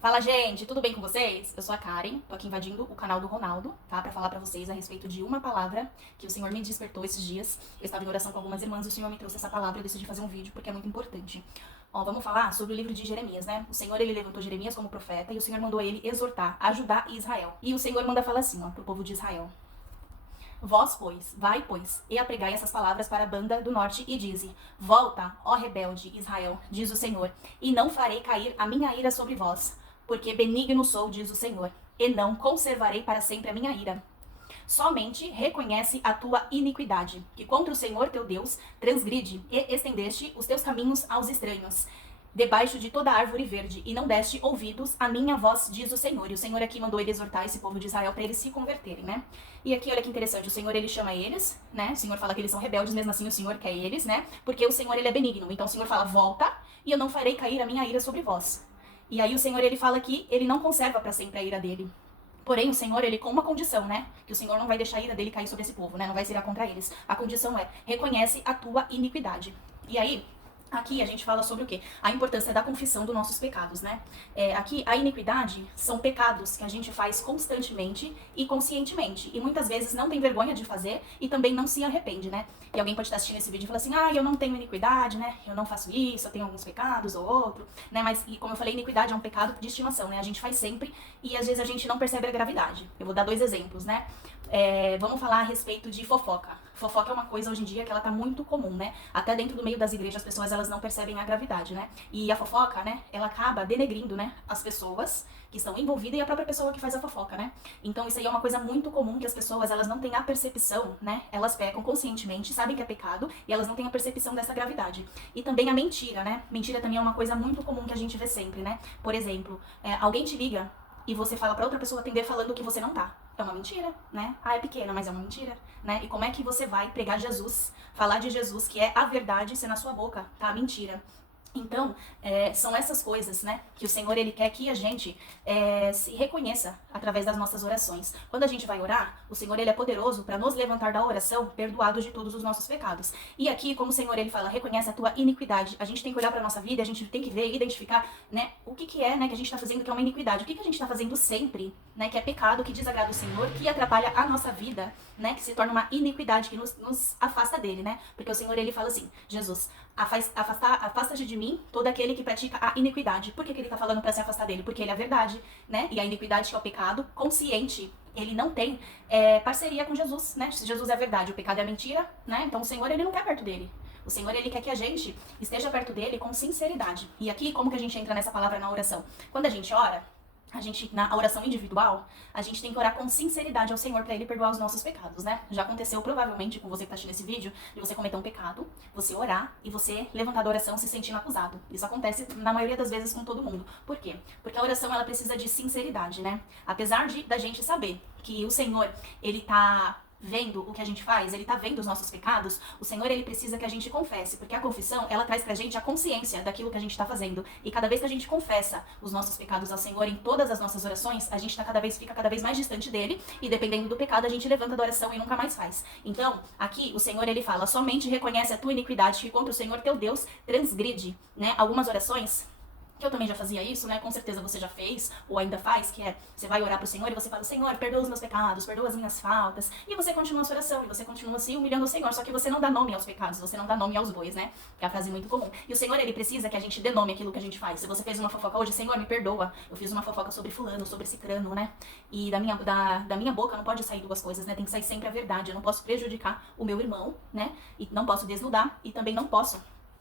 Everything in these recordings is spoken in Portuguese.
Fala, gente, tudo bem com vocês? Eu sou a Karen, tô aqui invadindo o canal do Ronaldo, tá? Pra falar pra vocês a respeito de uma palavra que o Senhor me despertou esses dias. Eu estava em oração com algumas irmãs e o Senhor me trouxe essa palavra e eu decidi fazer um vídeo porque é muito importante. Ó, vamos falar sobre o livro de Jeremias, né? O Senhor, ele levantou Jeremias como profeta e o Senhor mandou ele exortar, ajudar Israel. E o Senhor manda falar assim, ó, pro povo de Israel. Vós, pois, vai, pois, e apregai essas palavras para a banda do norte e dize: Volta, ó rebelde Israel, diz o Senhor, e não farei cair a minha ira sobre vós, porque benigno sou, diz o Senhor, e não conservarei para sempre a minha ira. Somente reconhece a tua iniquidade, que contra o Senhor teu Deus transgride, e estendeste os teus caminhos aos estranhos, debaixo de toda árvore verde, e não deste ouvidos à minha voz, diz o Senhor. E o Senhor aqui mandou ele exortar esse povo de Israel para eles se converterem, né? E aqui, olha que interessante, o Senhor, ele chama eles, né? O Senhor fala que eles são rebeldes, mesmo assim o Senhor quer eles, né? Porque o Senhor, ele é benigno. Então o Senhor fala, volta, e eu não farei cair a minha ira sobre vós. E aí o Senhor, ele fala que ele não conserva para sempre a ira dele. Porém, o Senhor, ele com uma condição, né? Que o Senhor não vai deixar a ira dele cair sobre esse povo, né? Não vai se irar contra eles. A condição é, reconhece a tua iniquidade. E aí, aqui a gente fala sobre o quê? A importância da confissão dos nossos pecados, né? Aqui, a iniquidade são pecados que a gente faz constantemente e conscientemente. E muitas vezes não tem vergonha de fazer e também não se arrepende, né? E alguém pode estar assistindo esse vídeo e falar assim, eu não tenho iniquidade, né? Eu não faço isso, eu tenho alguns pecados ou outro, né? Mas, e como eu falei, iniquidade é um pecado de estimação, né? A gente faz sempre e às vezes a gente não percebe a gravidade. Eu vou dar 2 exemplos, né? Vamos falar a respeito de fofoca. Fofoca é uma coisa hoje em dia que ela tá muito comum, né? Até dentro do meio das igrejas as pessoas elas não percebem a gravidade, né? E a fofoca, né? Ela acaba denegrindo, né? As pessoas que estão envolvidas e a própria pessoa que faz a fofoca, né? Então isso aí é uma coisa muito comum que as pessoas elas não têm a percepção, né? Elas pecam conscientemente, sabem que é pecado e elas não têm a percepção dessa gravidade. E também a mentira, né? Mentira também é uma coisa muito comum que a gente vê sempre, né? Por exemplo, alguém te liga e você fala pra outra pessoa atender falando que você não tá. É uma mentira, né? É pequena, mas é uma mentira, né? E como é que você vai pregar Jesus, falar de Jesus, que é a verdade, ser na sua boca, tá? A mentira. Então, são essas coisas, né, que o Senhor, ele quer que a gente se reconheça através das nossas orações. Quando a gente vai orar, o Senhor, ele é poderoso para nos levantar da oração, perdoados de todos os nossos pecados. E aqui, como o Senhor, ele fala, reconhece a tua iniquidade. A gente tem que olhar para nossa vida, a gente tem que ver, identificar, né, o que é, né, que a gente está fazendo que é uma iniquidade. O que a gente está fazendo sempre, né, que é pecado, que desagrada o Senhor, que atrapalha a nossa vida, né, que se torna uma iniquidade, que nos afasta dele, né? Porque o Senhor, ele fala assim, Jesus, afasta-te de mim todo aquele que pratica a iniquidade. Por que ele está falando para se afastar dele? Porque ele é a verdade, né? E a iniquidade, que é o pecado consciente, ele não tem parceria com Jesus, né? Se Jesus é a verdade, o pecado é a mentira, né? Então o Senhor, ele não quer perto dele. O Senhor, ele quer que a gente esteja perto dele com sinceridade. E aqui, como que a gente entra nessa palavra na oração? Quando a gente ora, na oração individual, a gente tem que orar com sinceridade ao Senhor para ele perdoar os nossos pecados, né? Já aconteceu provavelmente com você que tá assistindo esse vídeo, de você cometer um pecado, você orar e você levantar da oração se sentindo acusado. Isso acontece na maioria das vezes com todo mundo. Por quê? Porque a oração, ela precisa de sinceridade, né? Apesar da gente saber que o Senhor, ele tá vendo o que a gente faz, ele tá vendo os nossos pecados, o Senhor, ele precisa que a gente confesse, porque a confissão, ela traz pra gente a consciência daquilo que a gente tá fazendo, e cada vez que a gente confessa os nossos pecados ao Senhor em todas as nossas orações, a gente fica cada vez mais distante dele, e dependendo do pecado, a gente levanta da oração e nunca mais faz. Então, aqui, o Senhor, ele fala, somente reconhece a tua iniquidade, que contra o Senhor teu Deus transgride, né? Algumas orações que eu também já fazia isso, né? Com certeza você já fez, ou ainda faz, que é, você vai orar pro Senhor e você fala, Senhor, perdoa os meus pecados, perdoa as minhas faltas, e você continua a sua oração, e você continua se humilhando ao Senhor, só que você não dá nome aos pecados, você não dá nome aos bois, né? Que é a frase muito comum. E o Senhor, ele precisa que a gente dê nome àquilo que a gente faz. Se você fez uma fofoca hoje, Senhor, me perdoa, eu fiz uma fofoca sobre fulano, sobre cicrano, né? E da minha boca não pode sair 2 coisas, né? Tem que sair sempre a verdade, eu não posso prejudicar o meu irmão, né? E não posso desnudar, e também não posso,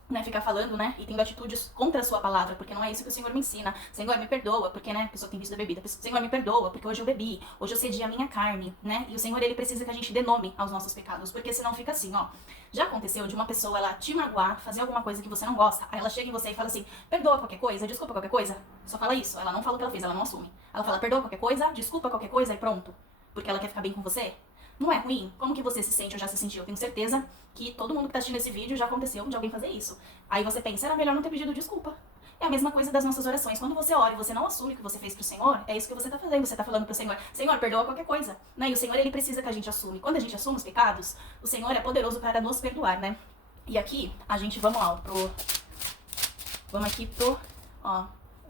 né, ficar falando, né, e tendo atitudes contra a sua palavra, porque não é isso que o Senhor me ensina. Senhor, me perdoa, porque, né, a pessoa tem vício da bebida. Senhor, me perdoa, porque hoje eu bebi, hoje eu cedi a minha carne, né, e o Senhor, ele precisa que a gente dê nome aos nossos pecados, porque senão fica assim, ó. Já aconteceu de uma pessoa, ela te magoar, fazer alguma coisa que você não gosta, aí ela chega em você e fala assim, perdoa qualquer coisa, desculpa qualquer coisa, só fala isso, ela não fala o que ela fez, ela não assume. Ela fala, perdoa qualquer coisa, desculpa qualquer coisa e pronto, porque ela quer ficar bem com você. Não é ruim? Como que você se sente ou já se sentiu? Eu tenho certeza que todo mundo que tá assistindo esse vídeo já aconteceu de alguém fazer isso. Aí você pensa, era melhor não ter pedido desculpa. É a mesma coisa das nossas orações. Quando você ora e você não assume o que você fez pro Senhor, é isso que você tá fazendo. Você tá falando pro Senhor, Senhor, perdoa qualquer coisa. Né? E o Senhor, ele precisa que a gente assume. Quando a gente assume os pecados, o Senhor é poderoso para nos perdoar, né? E aqui, a gente, vamos aqui pro, ó,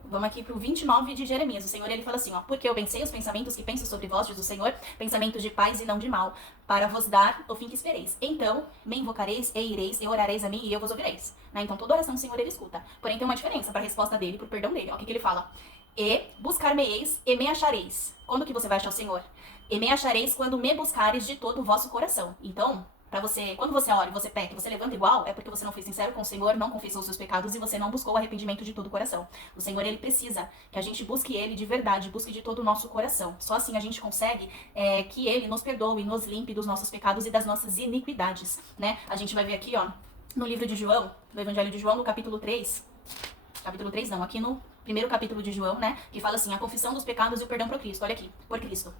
Vamos aqui pro 29 de Jeremias. O Senhor, ele fala assim, ó: porque eu pensei os pensamentos que penso sobre vós, diz o Senhor, pensamentos de paz e não de mal, para vos dar o fim que espereis. Então me invocareis e ireis, e orareis a mim, e eu vos ouvireis. Né? Então toda oração o Senhor, ele escuta. Porém tem uma diferença para a resposta dele, pro perdão dele. Ó, o que ele fala? E buscar-me-eis e me achareis. Quando que você vai achar o Senhor? E me achareis quando me buscareis de todo o vosso coração. Então, quando você ora e você peca, você levanta igual, é porque você não foi sincero com o Senhor, não confessou os seus pecados e você não buscou o arrependimento de todo o coração. O Senhor, ele precisa que a gente busque ele de verdade, busque de todo o nosso coração. Só assim a gente consegue que ele nos perdoe, nos limpe dos nossos pecados e das nossas iniquidades, né? A gente vai ver aqui, ó, no livro de João, no Evangelho de João, no capítulo 3, aqui no primeiro capítulo de João, né, que fala assim: a confissão dos pecados e o perdão por Cristo. Olha aqui, por Cristo.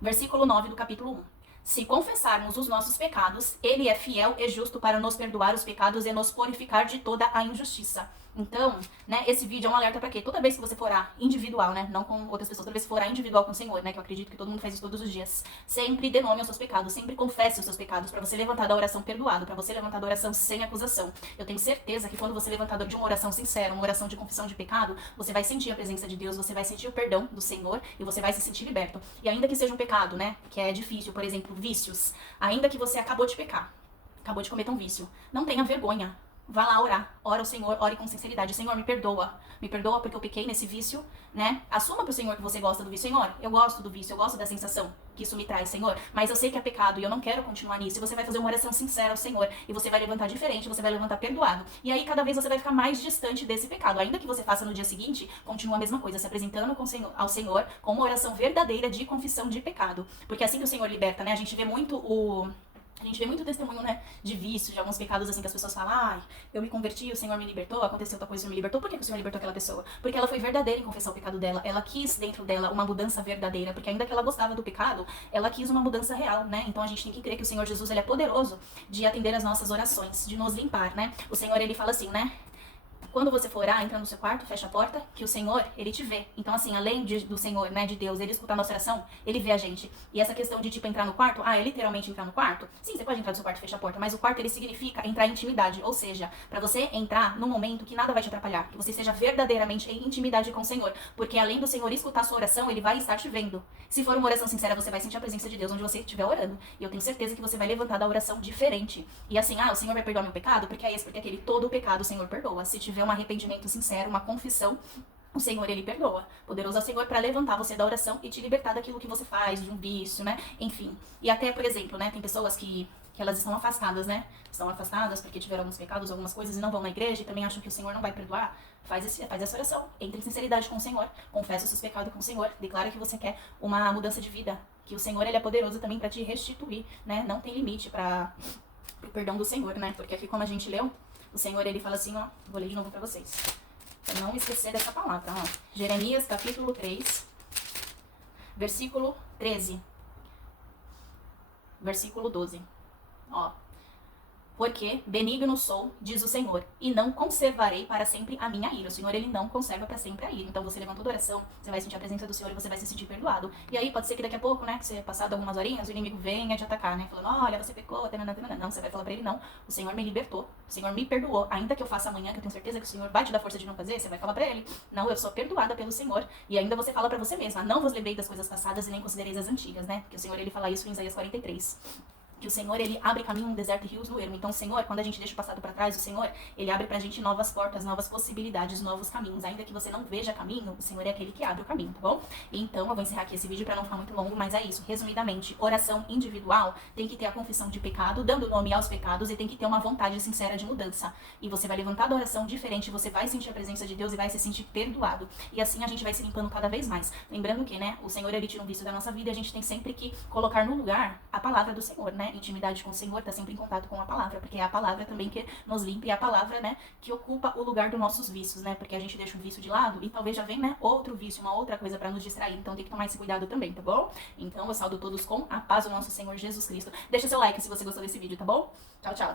Versículo 9 do capítulo 1. Se confessarmos os nossos pecados, ele é fiel e justo para nos perdoar os pecados e nos purificar de toda a injustiça. Então, né, esse vídeo é um alerta para quê? Toda vez que você for orar individual, né, não com outras pessoas, toda vez que for orar individual com o Senhor, né, que eu acredito que todo mundo faz isso todos os dias, sempre dê nome aos seus pecados, sempre confesse os seus pecados, para você levantar da oração perdoado, para você levantar da oração sem acusação. Eu tenho certeza que quando você levantar de uma oração sincera, uma oração de confissão de pecado, você vai sentir a presença de Deus, você vai sentir o perdão do Senhor e você vai se sentir liberto. E ainda que seja um pecado, né, que é difícil, por exemplo, vícios, ainda que você acabou de pecar, acabou de cometer um vício, não tenha vergonha. Vá lá orar, ora ao Senhor, ore com sinceridade. Senhor, me perdoa porque eu pequei nesse vício, né? Assuma pro Senhor que você gosta do vício. Senhor, eu gosto do vício, eu gosto da sensação que isso me traz, Senhor, mas eu sei que é pecado e eu não quero continuar nisso. E você vai fazer uma oração sincera ao Senhor e você vai levantar diferente, você vai levantar perdoado. E aí cada vez você vai ficar mais distante desse pecado. Ainda que você faça no dia seguinte, continua a mesma coisa, se apresentando ao Senhor com uma oração verdadeira de confissão de pecado. Porque assim que o Senhor liberta, né? A gente vê muito testemunho, né, de vício, de alguns pecados assim que as pessoas falam: ai, eu me converti, o Senhor me libertou, aconteceu tal coisa, o Senhor me libertou. Por que o Senhor libertou aquela pessoa? Porque ela foi verdadeira em confessar o pecado dela, ela quis dentro dela uma mudança verdadeira, porque ainda que ela gostava do pecado, ela quis uma mudança real, né? Então a gente tem que crer que o Senhor Jesus, ele é poderoso de atender as nossas orações, de nos limpar, né? O Senhor, ele fala assim, né? Quando você for orar, entra no seu quarto, fecha a porta, que o Senhor, ele te vê. Então, assim, além do Senhor, né, de Deus, ele escutar a nossa oração, ele vê a gente. E essa questão de, tipo, entrar no quarto, é literalmente entrar no quarto? Sim, você pode entrar no seu quarto e fechar a porta, mas o quarto, ele significa entrar em intimidade. Ou seja, pra você entrar num momento que nada vai te atrapalhar, que você seja verdadeiramente em intimidade com o Senhor. Porque além do Senhor escutar a sua oração, ele vai estar te vendo. Se for uma oração sincera, você vai sentir a presença de Deus onde você estiver orando. E eu tenho certeza que você vai levantar da oração diferente. E assim, o Senhor vai perdoar meu pecado? Porque é esse, porque aquele, todo o pecado o Senhor perdoa. Se tiver um arrependimento sincero, uma confissão, o Senhor, ele perdoa. Poderoso é o Senhor para levantar você da oração e te libertar daquilo que você faz, de um vício, né? Enfim. E até, por exemplo, né, tem pessoas que elas estão afastadas, né? Estão afastadas porque tiveram alguns pecados, algumas coisas, e não vão na igreja e também acham que o Senhor não vai perdoar. Faz essa oração. Entre em sinceridade com o Senhor. Confessa os seus pecados com o Senhor. Declara que você quer uma mudança de vida. Que o Senhor, ele é poderoso também para te restituir, né? Não tem limite para o perdão do Senhor, né? Porque aqui, como a gente leu, o Senhor, ele fala assim, ó, vou ler de novo para vocês, pra não esquecer dessa palavra, ó. Jeremias, capítulo 3, versículo 13, versículo 12, ó. Porque benigno sou, diz o Senhor, e não conservarei para sempre a minha ira. O Senhor, ele não conserva para sempre a ira. Então você levantou da oração, você vai sentir a presença do Senhor e você vai se sentir perdoado. E aí pode ser que daqui a pouco, né, que você passado algumas horinhas, o inimigo venha te atacar, né, falando: olha, você pecou, não, você vai falar para ele: não, o Senhor me libertou, o Senhor me perdoou, ainda que eu faça amanhã, que eu tenho certeza que o Senhor vai te dar força de não fazer, você vai falar para ele: não, eu sou perdoada pelo Senhor. E ainda você fala para você mesma: não vos lembrei das coisas passadas e nem considereis as antigas, né, porque o Senhor, ele fala isso em Isaías 43. Que o Senhor, ele abre caminho no deserto e rios no ermo. Então, o Senhor, quando a gente deixa o passado para trás, o Senhor, ele abre pra gente novas portas, novas possibilidades, novos caminhos. Ainda que você não veja caminho, o Senhor é aquele que abre o caminho, tá bom? Então, eu vou encerrar aqui esse vídeo para não ficar muito longo, mas é isso. Resumidamente, oração individual tem que ter a confissão de pecado, dando nome aos pecados, e tem que ter uma vontade sincera de mudança. E você vai levantar da oração diferente, você vai sentir a presença de Deus e vai se sentir perdoado. E assim a gente vai se limpando cada vez mais. Lembrando que, né, o Senhor, ele tira um vício da nossa vida e a gente tem sempre que colocar no lugar a palavra do Senhor, né? Intimidade com o Senhor, tá sempre em contato com a palavra, porque é a palavra também que nos limpa e é a palavra, né, que ocupa o lugar dos nossos vícios, né? Porque a gente deixa o vício de lado e talvez já vem, né, outro vício, uma outra coisa pra nos distrair. Então tem que tomar esse cuidado também, tá bom? Então eu saúdo todos com a paz do nosso Senhor Jesus Cristo. Deixa seu like se você gostou desse vídeo, tá bom? Tchau, tchau.